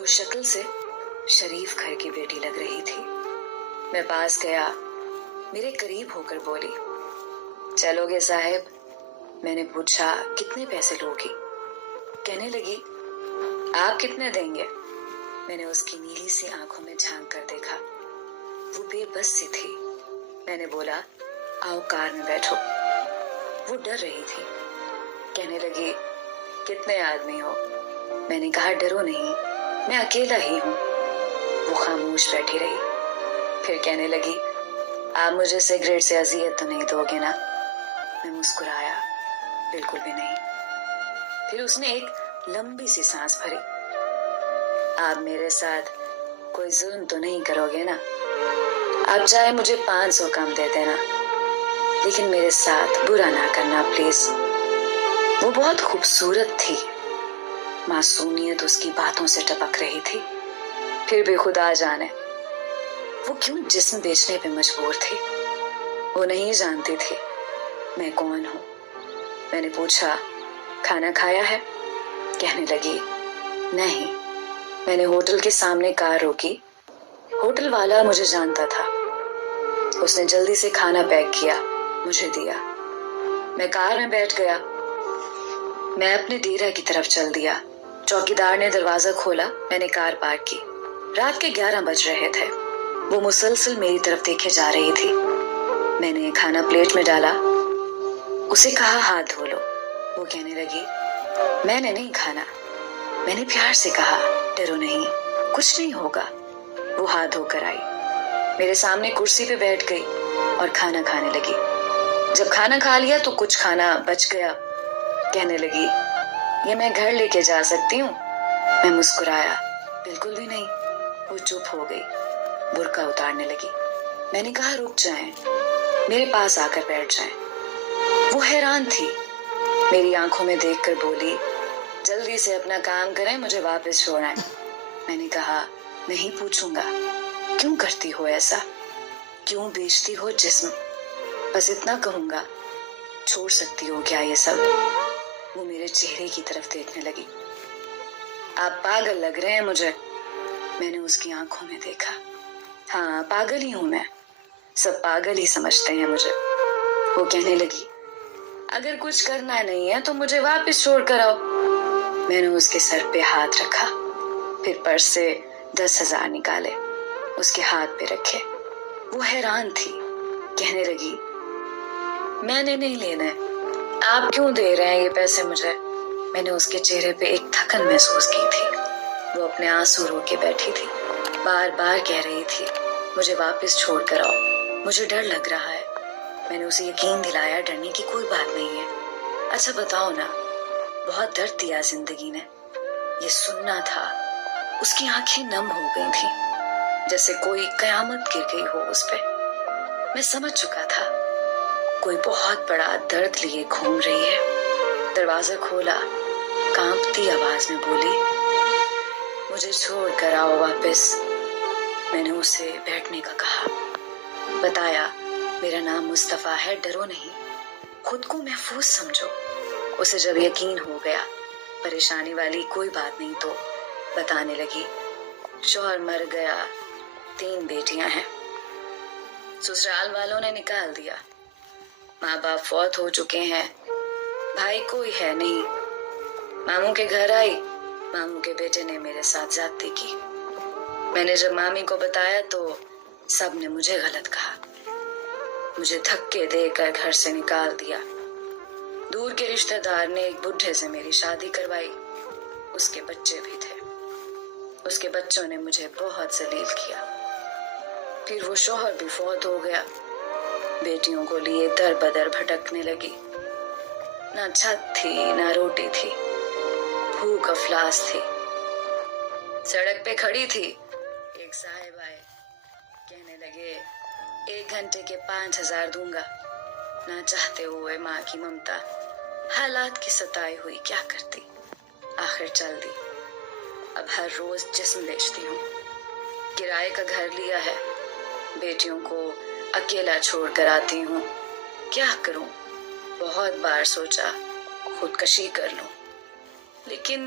وہ شکل سے شریف گھر کی بیٹی لگ رہی تھی۔ میں پاس گیا، میرے قریب ہو کر بولی، چلو گے صاحب؟ میں نے پوچھا، کتنے پیسے لوگی؟ کہنے لگی، آپ کتنے دیں گے؟ میں نے اس کی نیلی سی آنکھوں میں جھانک کر دیکھا، وہ بے بس سی تھی۔ میں نے بولا، آؤ کار میں بیٹھو۔ وہ ڈر رہی تھی، کہنے لگی، کتنے آدمی ہو؟ میں نے کہا، ڈرو نہیں، میں اکیلا ہی ہوں۔ وہ خاموش بیٹھی رہی، پھر کہنے لگی، آپ مجھے سگریٹ سے اذیت تو نہیں دو گے نا؟ میں مسکرایا، بالکل بھی نہیں۔ پھر اس نے ایک لمبی سی سانس بھری، آپ میرے ساتھ کوئی ظلم تو نہیں کرو گے نا؟ آپ چاہے مجھے 500 کم دے دینا، لیکن میرے ساتھ برا نہ کرنا پلیز۔ وہ بہت خوبصورت تھی، معصومیت اس کی باتوں سے ٹپک رہی تھی، پھر بھی خدا جانے وہ کیوں جسم بیچنے پہ مجبور تھی۔ وہ نہیں جانتی تھی میں کون ہوں۔ میں نے پوچھا، کھانا کھایا ہے؟ کہنے لگی، نہیں۔ میں نے ہوٹل کے سامنے کار روکی، ہوٹل والا مجھے جانتا تھا۔ اس نے جلدی سے کھانا پیک کیا، مجھے دیا۔ میں کار میں بیٹھ گیا، میں اپنے ڈیرہ کی طرف چل دیا۔ چوکیدار نے دروازہ کھولا، میں نے کار پارک کی۔ رات کے 11 بج رہے تھے، وہ مسلسل میری طرف دیکھے جا رہی تھی۔ میں نے کھانا پلیٹ میں ڈالا، اسے کہا، ہاتھ دھو لو۔ وہ کہنے لگی، میں نے نہیں کھانا۔ میں نے پیار سے کہا، ڈرو نہیں، کچھ نہیں ہوگا۔ وہ ہاتھ دھو کر آئی، میرے سامنے کرسی پہ بیٹھ گئی اور کھانا کھانے لگی۔ جب کھانا کھا لیا تو کچھ کھانا بچ گیا، کہنے لگی، یہ میں گھر لے کے جا سکتی ہوں؟ میں مسکرایا، بالکل بھی نہیں۔ وہ چپ ہو گئی، برقع اتارنے لگی۔ میں نے کہا، رک جائیں، میرے پاس آ کر بیٹھ جائیں۔ وہ حیران تھی، میری آنکھوں میں دیکھ کر بولی، جلدی سے اپنا کام کریں، مجھے واپس چھوڑیں۔ میں نے کہا، نہیں پوچھوں گا، کیوں کرتی ہو ایسا؟ کیوں بیچتی ہو جسم؟ بس اتنا کہوں گا، چھوڑ سکتی ہو کیا یہ سب؟ وہ میرے چہرے کی طرف دیکھنے لگی، آپ پاگل لگ رہے ہیں مجھے۔ میں نے اس کی آنکھوں میں دیکھا، ہاں پاگل ہی ہوں میں، سب پاگل ہی سمجھتے ہیں مجھے۔ وہ کہنے لگی، اگر کچھ کرنا نہیں ہے تو مجھے واپس چھوڑ کر آؤ۔ میں نے اس کے سر پہ ہاتھ رکھا، پھر پرس سے 10,000 نکالے، اس کے ہاتھ پہ رکھے۔ وہ حیران تھی، کہنے لگی، میں نے نہیں لینے، آپ کیوں دے رہے ہیں یہ پیسے مجھے؟ میں نے اس کے چہرے پہ ایک تھکن محسوس کی تھی، وہ اپنے آنسو رو کے بیٹھی تھی، بار بار کہہ رہی تھی، مجھے واپس چھوڑ کر آؤ، مجھے ڈر لگ رہا ہے۔ میں نے اسے یقین دلایا، ڈرنے کی کوئی بات نہیں ہے۔ اچھا بتاؤ نا، بہت درد دیا زندگی نے؟ یہ سننا تھا۔ اس کی آنکھیں نم ہو گئی تھیں، جیسے کوئی قیامت گر گئی ہو اس پہ۔ میں سمجھ چکا تھا، کوئی بہت بڑا درد لیے گھوم رہی ہے۔ دروازہ کھولا، کانپتی آواز میں بولی، مجھے چھوڑ کر آؤ واپس۔ میں نے اسے بیٹھنے کا کہا، بتایا، میرا نام مصطفیٰ ہے، ڈرو نہیں، خود کو محفوظ سمجھو۔ اسے جب یقین ہو گیا پریشانی والی کوئی بات نہیں تو بتانے لگی، شوہر مر گیا، 3 بیٹیاں ہیں، سسرال والوں نے نکال دیا، ماں باپ فوت ہو چکے ہیں، بھائی کوئی ہے نہیں۔ ماموں کے گھر آئی، ماموں کے بیٹے نے میرے ساتھ زیادتی کی۔ میں نے جب مامی کو بتایا تو سب نے مجھے غلط کہا، مجھے دھکے دے کر گھر سے نکال دیا۔ دور کے رشتہ دار نے ایک بڈھے سے میری شادی کروائی، اس کے بچے بھی تھے، اس کے بچوں نے مجھے بہت ذلیل کیا۔ پھر وہ شوہر بھی فوت ہو گیا، بیٹیوں کو لیے در بدر بھٹکنے لگی، نہ چھت تھی نہ روٹی تھی، بھوک افلاس تھی۔ سڑک پہ کھڑی تھی، ایک صاحب آئے، کہنے لگے، 1 گھنٹے کے 5,000 دوں گا۔ نہ چاہتے ہوئے ماں کی ممتا، حالات کی ستائی ہوئی کیا کرتی، آخر چل دی۔ اب ہر روز جسم بیچتی ہوں، کرائے کا گھر لیا ہے، بیٹیوں کو اکیلا چھوڑ کر آتی ہوں، کیا کروں؟ بہت بار سوچا خودکشی کر لوں، لیکن